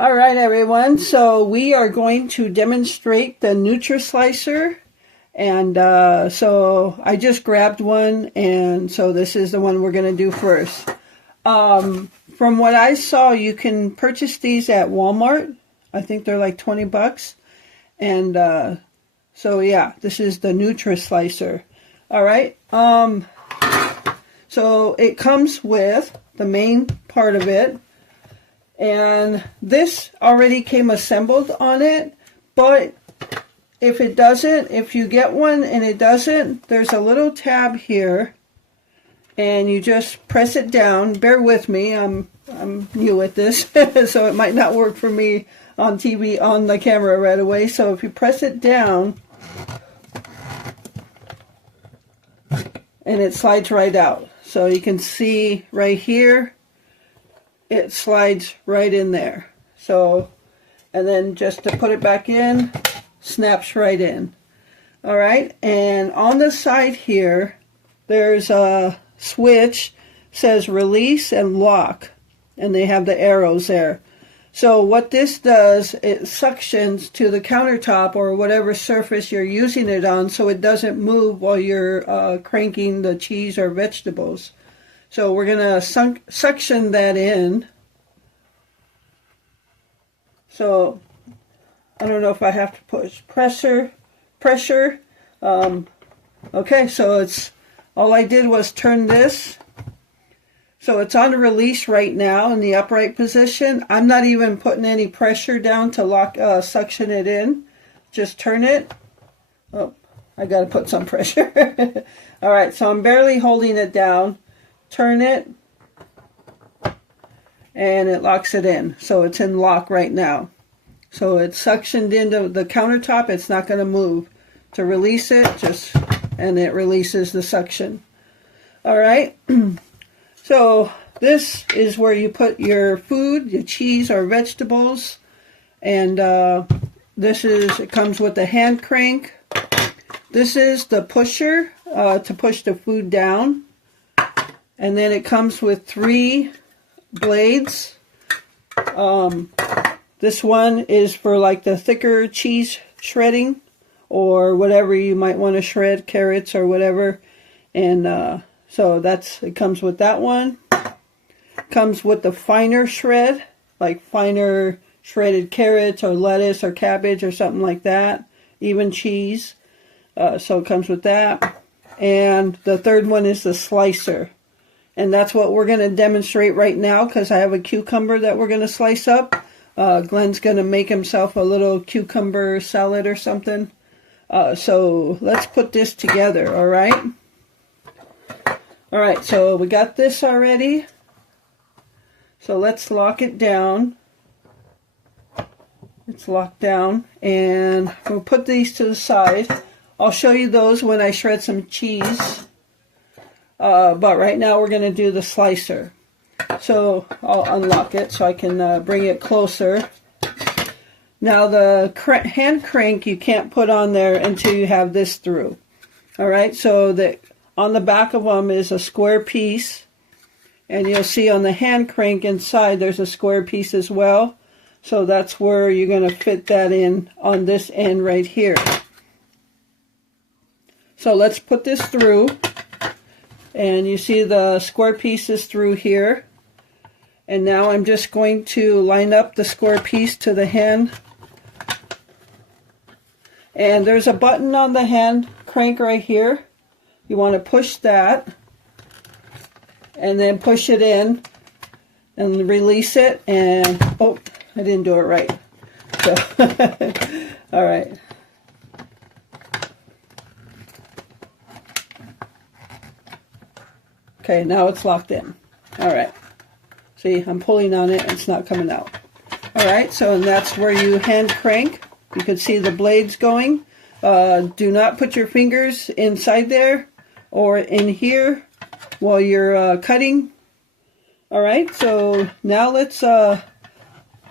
All right, everyone. So we are going to demonstrate the NutriSlicer. And so I just grabbed one, and so this is the one we're going to do first. From what I saw, you can purchase these at Walmart. I think they're like 20 bucks. And so yeah, this is the NutriSlicer. All right. So it comes with the main part of it. And this already came assembled on it, but if it doesn't, if you get one and it doesn't, there's a little tab here, and you just press it down. Bear with me, I'm new at this, so it might not work for me on TV, on the camera right away. So if you press it down, and it slides right out. So you can see right here, it slides right in there. So, and then just to put it back in, snaps right in. All right, and on the side here, there's a switch, says release and lock, and they have the arrows there. So what this does, it suctions to the countertop or whatever surface you're using it on, so it doesn't move while you're cranking the cheese or vegetables. So we're going to suction that in. So I don't know if I have to push pressure. Okay, so it's, all I did was turn this. So it's on release right now in the upright position. I'm not even putting any pressure down to lock, suction it in. Just turn it. Oh, I got to put some pressure. All right, so I'm barely holding it down. Turn it, and it locks it in. So it's in lock right now. So it's suctioned into the countertop. It's not going to move. To release it, and it releases the suction. All right. So this is where you put your food, your cheese or vegetables. And it comes with a hand crank. This is the pusher to push the food down. And then it comes with 3 blades. This one is for like the thicker cheese shredding or whatever you might want to shred, carrots or whatever. And so it comes with that one. Comes with the finer shred, like finer shredded carrots or lettuce or cabbage or something like that. Even cheese. So it comes with that. And the third one is the slicer. And that's what we're going to demonstrate right now, because I have a cucumber that we're going to slice up. Glenn's going to make himself a little cucumber salad or something. So let's put this together, all right? All right, so we got this already. So let's lock it down. It's locked down. And we'll put these to the side. I'll show you those when I shred some cheese. But right now we're going to do the slicer. So I'll unlock it so I can bring it closer. Now the hand crank you can't put on there until you have this through. Alright, so on the back of them is a square piece. And you'll see on the hand crank inside there's a square piece as well. So that's where you're going to fit that in on this end right here. So let's put this through. And you see the square pieces through here. And now I'm just going to line up the square piece to the hand. And there's a button on the hand crank right here. You want to push that. And then push it in. And release it. And, oh, I didn't do it right. So, all right. Okay, now it's locked in. All right. See, I'm pulling on it and it's not coming out. All right, so and that's where you hand crank. You can see the blades going. Do not put your fingers inside there or in here while you're cutting. All right, so now let's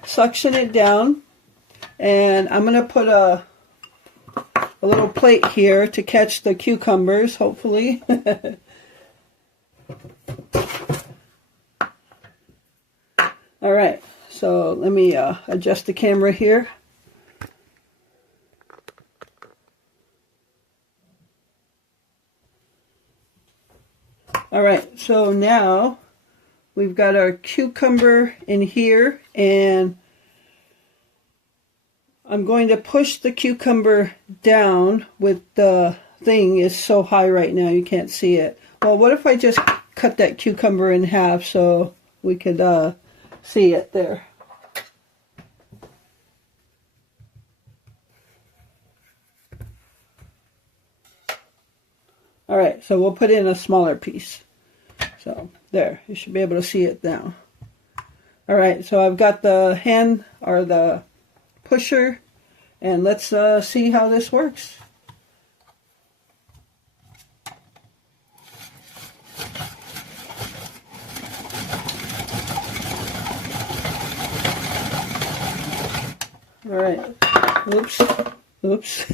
suction it down. And I'm going to put a little plate here to catch the cucumbers, hopefully. All right, So let me adjust the camera here. Alright, so now we've got our cucumber in here, and I'm going to push the cucumber down with the thing is so high right now you can't see it. Well, what if I just cut that cucumber in half so we could see it there. Alright, so we'll put in a smaller piece. So there, you should be able to see it now. Alright, so I've got the hand or the pusher, and let's see how this works. Alright, oops.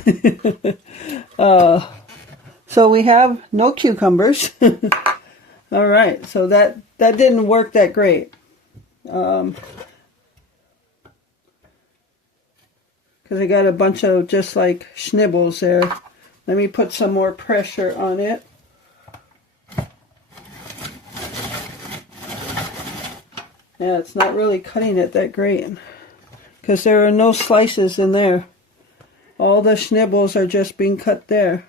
So we have no cucumbers. Alright, so that didn't work that great. Because I got a bunch of just like schnibbles there. Let me put some more pressure on it. Yeah, it's not really cutting it that great. Because there are no slices in there. All the schnibbles are just being cut there.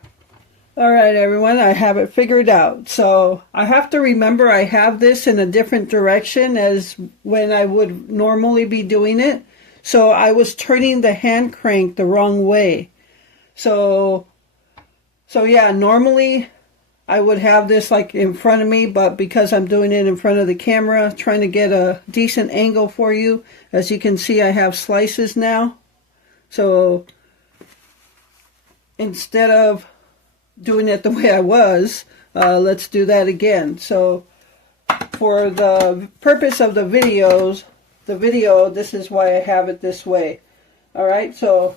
Alright everyone, I have it figured out. So I have to remember I have this in a different direction as when I would normally be doing it. So I was turning the hand crank the wrong way. So yeah, normally I would have this like in front of me, but because I'm doing it in front of the camera, trying to get a decent angle for you, as you can see I have slices now. So instead of doing it the way I was, let's do that again. So for the purpose of the video, this is why I have it this way. Alright, so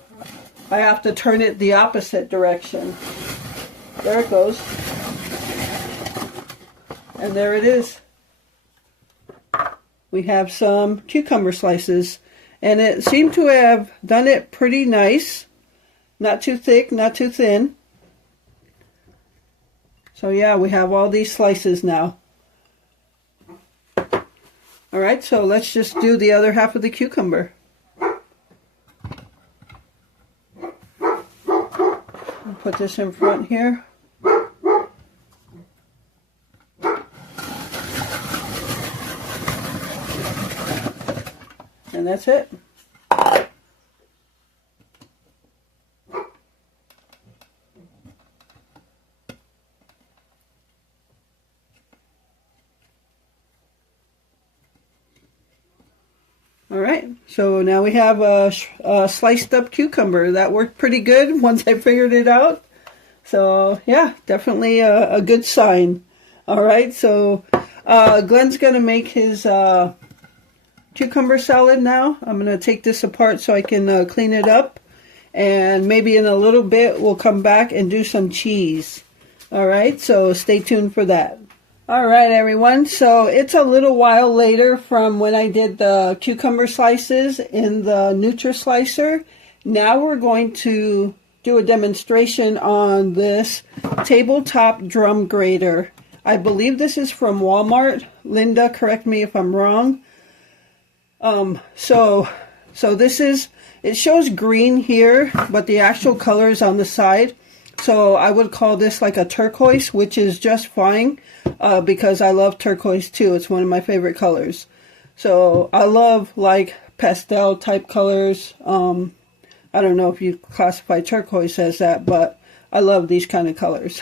I have to turn it the opposite direction. There it goes. And there it is. We have some cucumber slices, and it seemed to have done it pretty nice. Not too thick, not too thin. So yeah, we have all these slices now. Alright, so let's just do the other half of the cucumber. I'll put this in front here. And that's it. Alright, so now we have a sliced up cucumber. That worked pretty good once I figured it out. So yeah, definitely a good sign. Alright, so Glenn's going to make his cucumber salad now. I'm going to take this apart so I can clean it up. And maybe in a little bit we'll come back and do some cheese. Alright, so stay tuned for that. Alright everyone, so it's a little while later from when I did the cucumber slices in the NutriSlicer. Now we're going to do a demonstration on this tabletop drum grater. I believe this is from Walmart. Linda, correct me if I'm wrong. So this is, it shows green here, but the actual color is on the side. So I would call this like a turquoise, which is just fine because I love turquoise too. It's one of my favorite colors. So I love like pastel type colors. I don't know if you classify turquoise as that, but I love these kind of colors.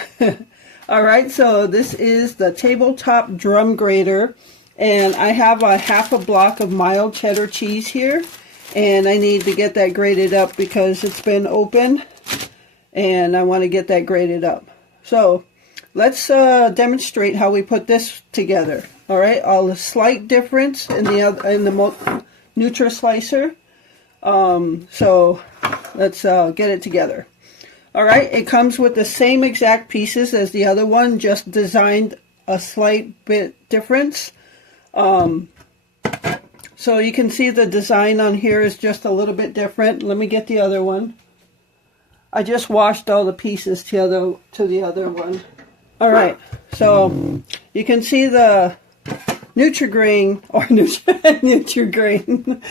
Alright, so this is the tabletop drum grater. And I have a half a block of mild cheddar cheese here. And I need to get that grated up because it's been open. And I want to get that grated up. So let's demonstrate how we put this together. All right, a slight difference in the NutriSlicer. So let's get it together. All right, it comes with the same exact pieces as the other one, just designed a slight bit difference. So you can see the design on here is just a little bit different. Let me get the other one. I just washed all the pieces to the other one. All right, so you can see the Nutri-Grain or Nutri-Grain.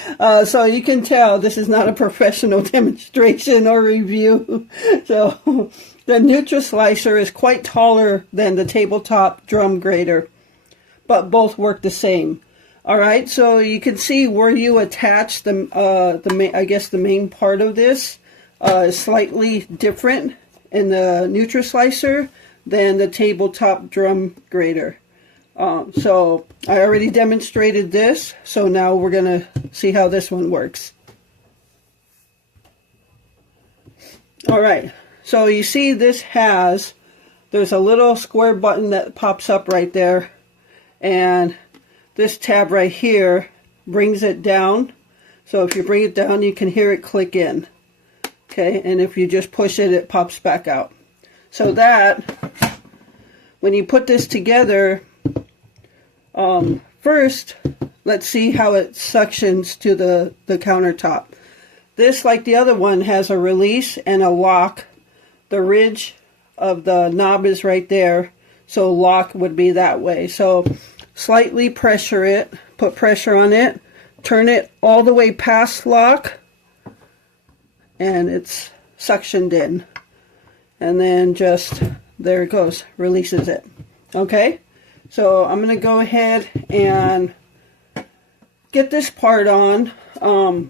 So you can tell this is not a professional demonstration or review. So the NutriSlicer is quite taller than the tabletop drum grater, but both work the same. All right, so you can see where you attach the main part of this is slightly different in the NutriSlicer than the tabletop drum grater. So I already demonstrated this, so now we're going to see how this one works. All right, so you see there's a little square button that pops up right there, and this tab right here brings it down. So if you bring it down, you can hear it click in. Okay, and if you just push it, it pops back out. So that, when you put this together, first, let's see how it suctions to the countertop. This, like the other one, has a release and a lock. The ridge of the knob is right there, so lock would be that way. So slightly pressure it, put pressure on it, turn it all the way past lock, and it's suctioned in. And then just, there it goes, releases it. Okay, so I'm going to go ahead and get this part on. All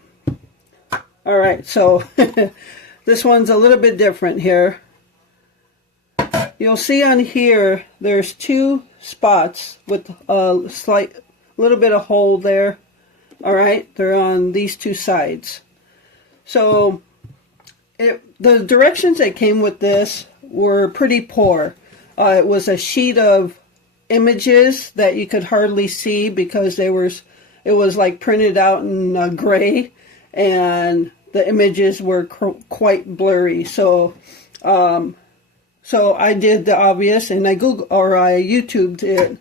right, so this one's a little bit different here. You'll see on here there's two spots with a little bit of hole there. All right, they're on these two sides. So the directions that came with this were pretty poor. It was a sheet of images that you could hardly see because it was like printed out in gray, and the images were quite blurry. So I did the obvious, and I YouTubed it,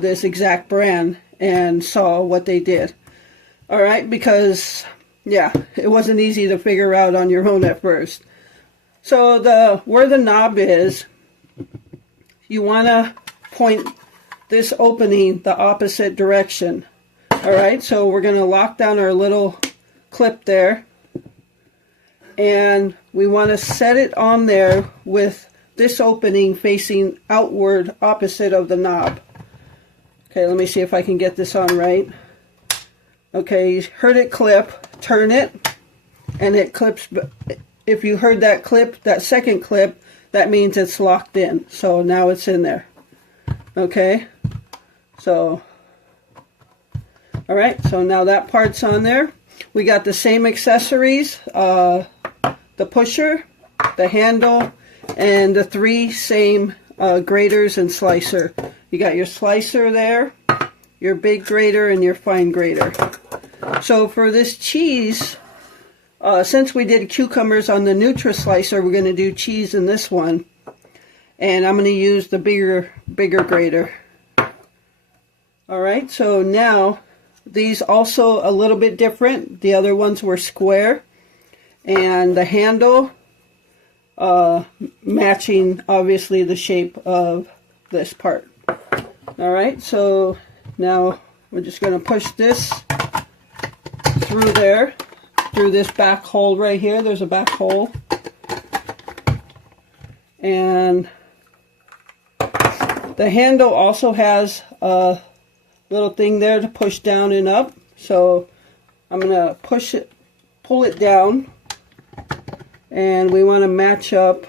this exact brand, and saw what they did. All right, because yeah, it wasn't easy to figure out on your own at first. So where the knob is, you want to point this opening the opposite direction. All right, so we're going to lock down our little clip there, and we want to set it on there with this opening facing outward, opposite of the knob. Okay, let me see if I can get this on right. Okay, you heard it clip, turn it, and it clips. If you heard that clip, that second clip, that means it's locked in. So now it's in there. Okay, so, all right, so now that part's on there. We got the same accessories, the pusher, the handle, and the three same graters and slicer. You got your slicer there, your big grater, and your fine grater. So for this cheese, since we did cucumbers on the NutriSlicer, we're going to do cheese in this one. And I'm going to use the bigger grater. Alright, so now, these also a little bit different. The other ones were square. And the handle, matching, obviously, the shape of this part. Alright, so now we're just going to push this through there, through this back hole right here. There's a back hole. And the handle also has a little thing there to push down and up. So I'm going to pull it down. And we want to match up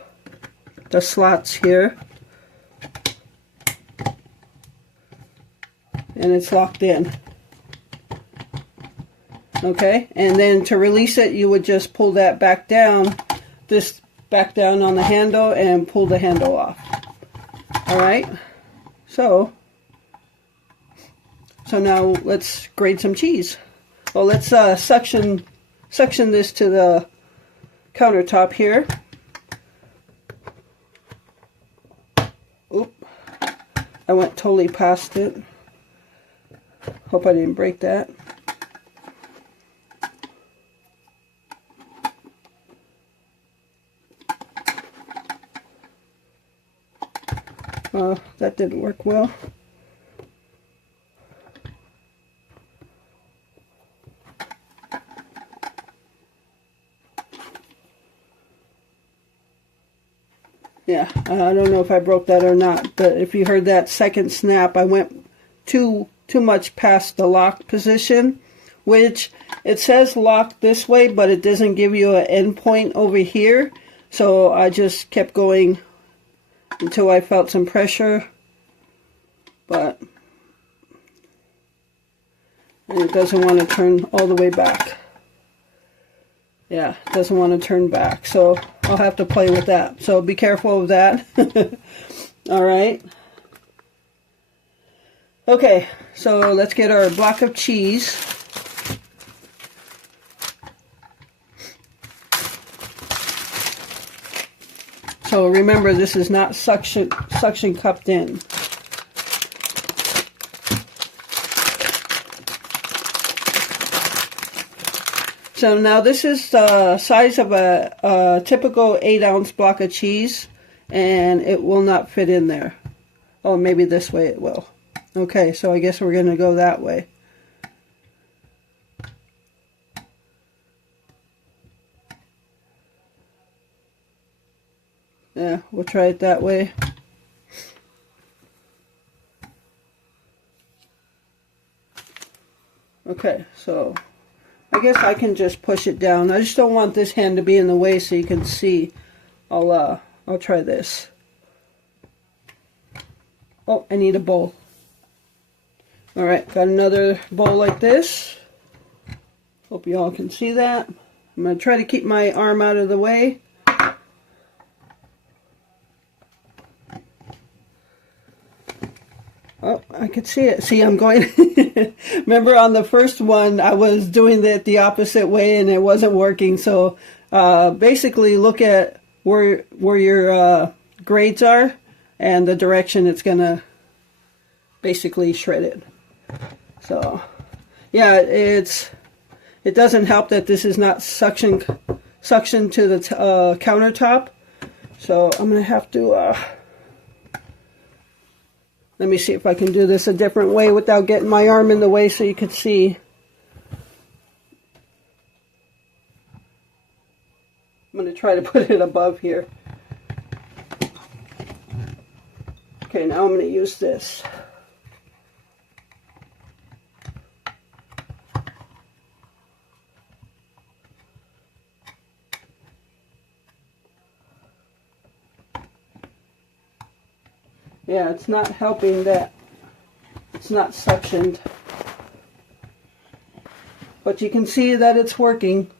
the slots here. And it's locked in. Okay, and then to release it, you would just pull that back down, this back down on the handle, and pull the handle off. Alright, so now let's grate some cheese. Well, let's suction this to the countertop here. Oop, I went totally past it. Hope I didn't break that. that didn't work well. Yeah, I don't know if I broke that or not, but if you heard that second snap, I went too much past the lock position, which it says lock this way, but it doesn't give you an end point over here. So I just kept going until I felt some pressure, and it doesn't want to turn all the way back. Yeah, it doesn't want to turn back, so I'll have to play with that. So be careful of that. All right. Okay, so let's get our block of cheese. So remember, this is not suction cupped in. So now this is the size of a typical 8-ounce block of cheese, and it will not fit in there. Oh, maybe this way it will. Okay, so I guess we're going to go that way. Yeah, we'll try it that way. Okay, so I guess I can just push it down. I just don't want this hand to be in the way so you can see. I'll try this. Oh, I need a bowl. All right, got another bowl like this. Hope you all can see that. I'm going to try to keep my arm out of the way. Oh, I could see it. See, I'm going. Remember on the first one, I was doing it the opposite way and it wasn't working. So basically look at where your grades are and the direction it's going to basically shred it. So yeah, it doesn't help that this is not suction to the countertop. So I'm going to have to... let me see if I can do this a different way without getting my arm in the way so you can see. I'm going to try to put it above here. Okay, now I'm going to use this. Yeah, it's not helping that it's not suctioned. But you can see that it's working.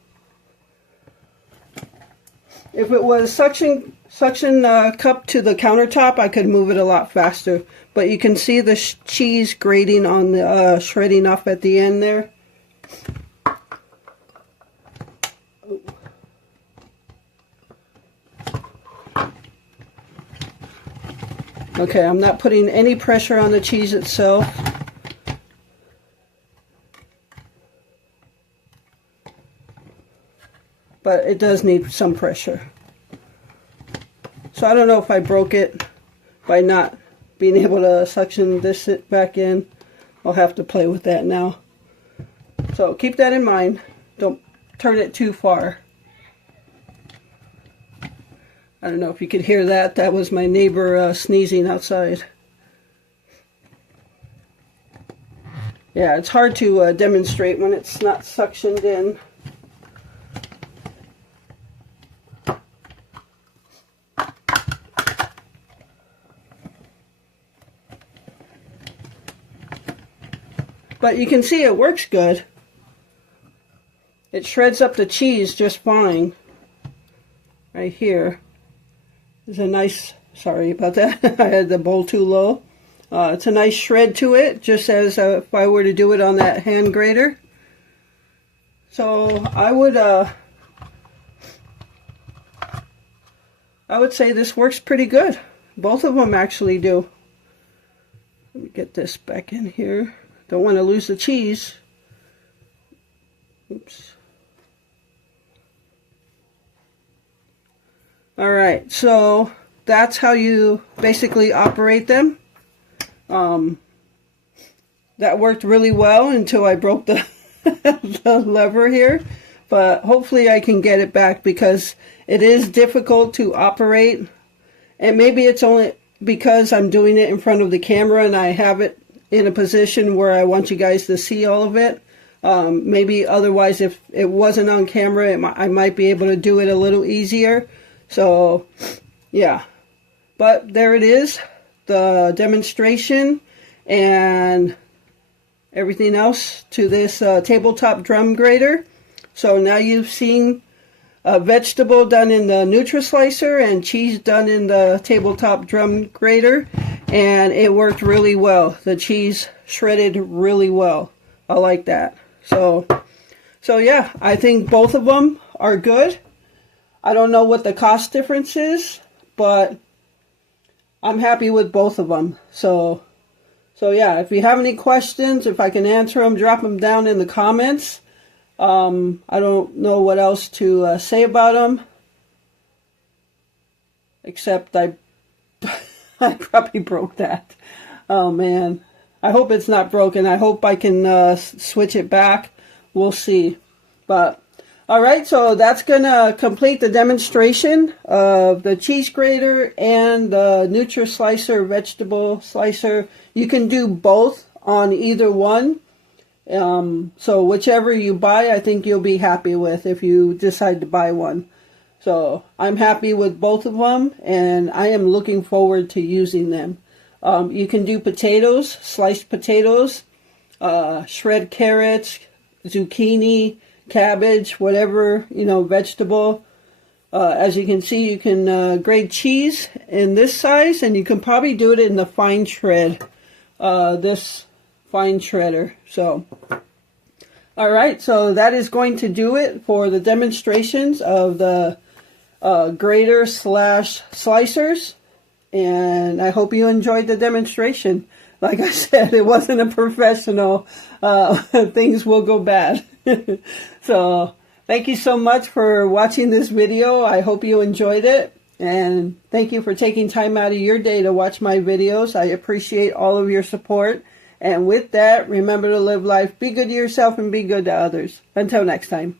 If it was suction cup to the countertop, I could move it a lot faster. But you can see the cheese grating on the shredding off at the end there. Okay, I'm not putting any pressure on the cheese itself. But it does need some pressure. So I don't know if I broke it by not being able to suction this back in. I'll have to play with that now. So keep that in mind. Don't turn it too far. I don't know if you could hear that. That was my neighbor sneezing outside. Yeah, it's hard to demonstrate when it's not suctioned in. But you can see it works good. It shreds up the cheese just fine. Right here. There's a nice, sorry about that, I had the bowl too low. It's a nice shred to it, just as if I were to do it on that hand grater. So I would say this works pretty good. Both of them actually do. Let me get this back in here. Don't want to lose the cheese. Oops. All right, so that's how you basically operate them. That worked really well until I broke the, the lever here. But hopefully I can get it back, because it is difficult to operate. And maybe it's only because I'm doing it in front of the camera and I have it in a position where I want you guys to see all of it. Maybe otherwise, if it wasn't on camera, I might be able to do it a little easier. So, yeah. But there it is, the demonstration and everything else to this tabletop drum grater. So now you've seen a vegetable done in the NutriSlicer and cheese done in the tabletop drum grater, and it worked really well. The cheese shredded really well. I like that. So yeah, I think both of them are good. I don't know what the cost difference is, but I'm happy with both of them. So yeah, if you have any questions, if I can answer them, drop them down in the comments. I don't know what else to say about them, except I probably broke that. Oh man, I hope it's not broken. I hope I can switch it back. We'll see. But all right, so that's gonna complete the demonstration of the cheese grater and the NutriSlicer vegetable slicer. You can do both on either one. So whichever you buy, I think you'll be happy with if you decide to buy one. So I'm happy with both of them, and I am looking forward to using them. You can do potatoes, sliced potatoes, shred carrots, zucchini, cabbage, whatever, vegetable. As you can see, you can grate cheese in this size, and you can probably do it in the fine shred, this fine shredder. So all right, so that is going to do it for the demonstrations of the grater / slicers, and I hope you enjoyed the demonstration. Like I said, it wasn't a professional. Things will go bad. So thank you so much for watching this video. I hope you enjoyed it, and thank you for taking time out of your day to watch my videos. I appreciate all of your support. And with that, remember to live life, be good to yourself, and be good to others. Until next time.